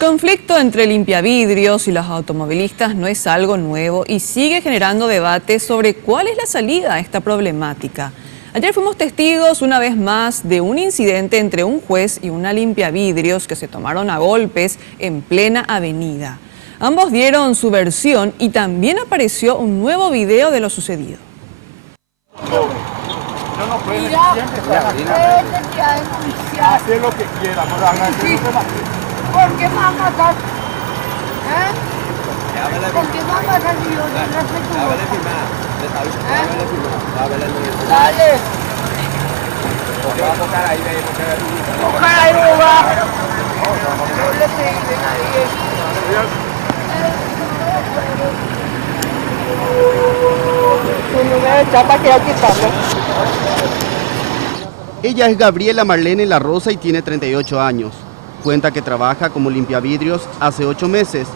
conflicto entre limpiavidrios y los automovilistas no es algo nuevo y sigue generando debate sobre cuál es la salida a esta problemática. Ayer fuimos testigos una vez más de un incidente entre un juez y una limpiavidrios que se tomaron a golpes en plena avenida. Ambos dieron su versión y también apareció un nuevo video de lo sucedido. Hacer lo que quiera, ¿Por qué me va a matar? ¿Eh? ¿Por qué me va a matar si yo no respeto? Dale. Ojalá no va. No le pegué a nadie. No me chapa que aquí estamos. Ella es Gabriela Marlene La Rosa y tiene 38 años. Cuenta que trabaja como limpiavidrios hace 8 meses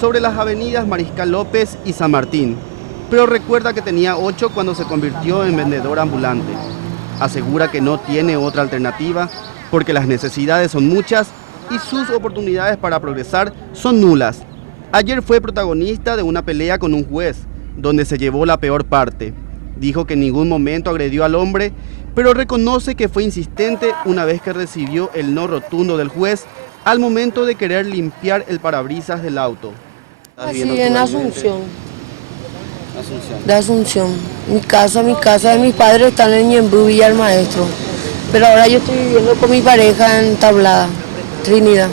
sobre las avenidas Mariscal López y San Martín, pero recuerda que tenía 8 cuando se convirtió en vendedora ambulante. Asegura que no tiene otra alternativa porque las necesidades son muchas y sus oportunidades para progresar son nulas. Ayer fue protagonista de una pelea con un juez, donde se llevó la peor parte. Dijo que en ningún momento agredió al hombre, pero reconoce que fue insistente una vez que recibió el no rotundo del juez al momento de querer limpiar el parabrisas del auto. Así en Asunción. De Asunción. Mi casa de mis padres están en Ñembrú, Villa del Maestro. Pero ahora yo estoy viviendo con mi pareja en Tablada, Trinidad.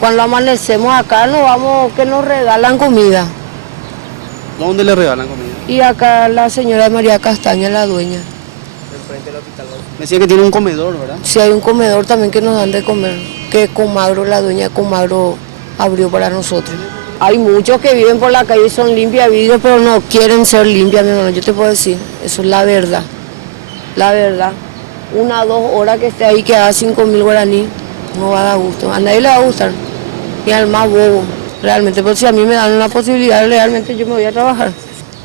Cuando amanecemos acá nos vamos, que nos regalan comida. ¿Dónde le regalan comida? Y acá la señora María Castaña, la dueña. Me decía que tiene un comedor, ¿verdad? Sí, hay un comedor también que nos dan de comer, que Comagro, la dueña de Comagro, abrió para nosotros. Hay muchos que viven por la calle y son limpiavidrios, pero no quieren ser limpias, mi hermano, yo te puedo decir, eso es la verdad. La verdad. 1 o 2 horas que esté ahí, que haga 5.000 guaraní, no va a dar gusto. A nadie le va a gustar, ni al más bobo, realmente. Pero si a mí me dan una posibilidad, realmente yo me voy a trabajar.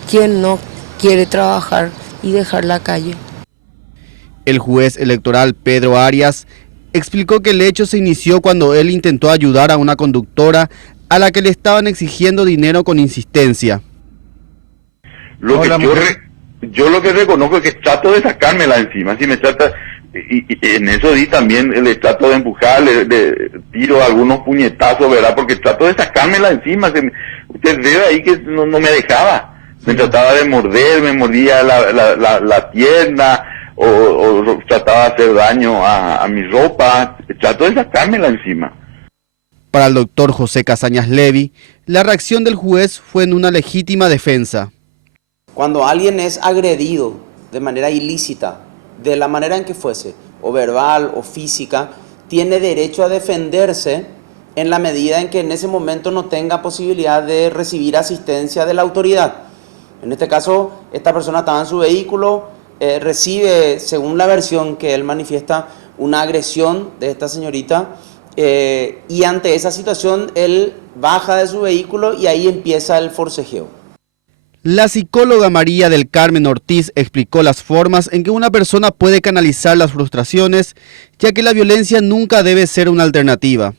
¿Quién no quiere trabajar y dejar la calle? El juez electoral Pedro Arias explicó que el hecho se inició cuando él intentó ayudar a una conductora a la que le estaban exigiendo dinero con insistencia. Yo lo que reconozco es que trato de sacármela encima, si me trata, y en eso di también, le trato de empujar, le tiro algunos puñetazos, ¿verdad? Porque trato de sacármela encima, usted ve ahí que no me dejaba, me trataba de morder, me mordía la pierna, o trataba de hacer daño a mi ropa, trato de sacármela encima. Para el doctor José Casañas Levy, la reacción del juez fue en una legítima defensa. Cuando alguien es agredido de manera ilícita, de la manera en que fuese, o verbal o física, tiene derecho a defenderse en la medida en que en ese momento no tenga posibilidad de recibir asistencia de la autoridad. En este caso, esta persona estaba en su vehículo, recibe, según la versión que él manifiesta, una agresión de esta señorita, y ante esa situación él baja de su vehículo y ahí empieza el forcejeo. La psicóloga María del Carmen Ortiz explicó las formas en que una persona puede canalizar las frustraciones, ya que la violencia nunca debe ser una alternativa.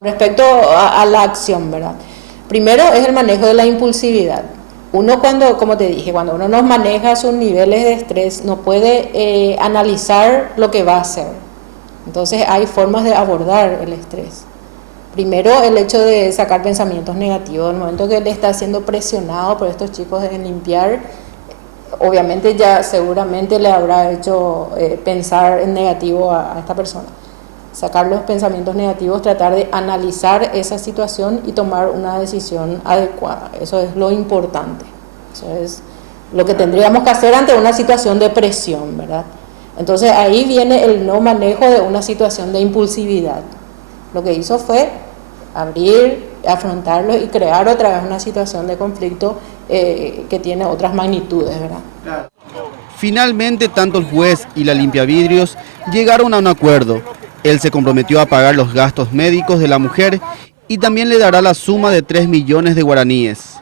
Respecto a la acción, ¿verdad? Primero es el manejo de la impulsividad. Uno cuando, como te dije, cuando uno no maneja sus niveles de estrés, no puede analizar lo que va a hacer. Entonces hay formas de abordar el estrés. Primero, el hecho de sacar pensamientos negativos. En el momento que él está siendo presionado por estos chicos de limpiar, obviamente ya seguramente le habrá hecho pensar en negativo a esta persona. Sacar los pensamientos negativos, tratar de analizar esa situación y tomar una decisión adecuada. Eso es lo importante. Eso es lo que tendríamos que hacer ante una situación de presión, ¿verdad? Entonces ahí viene el no manejo de una situación de impulsividad. Lo que hizo fue abrir, afrontarlo y crear otra vez una situación de conflicto que tiene otras magnitudes, ¿verdad? Finalmente, tanto el juez y la limpiavidrios llegaron a un acuerdo. Él se comprometió a pagar los gastos médicos de la mujer y también le dará la suma de 3 millones de guaraníes.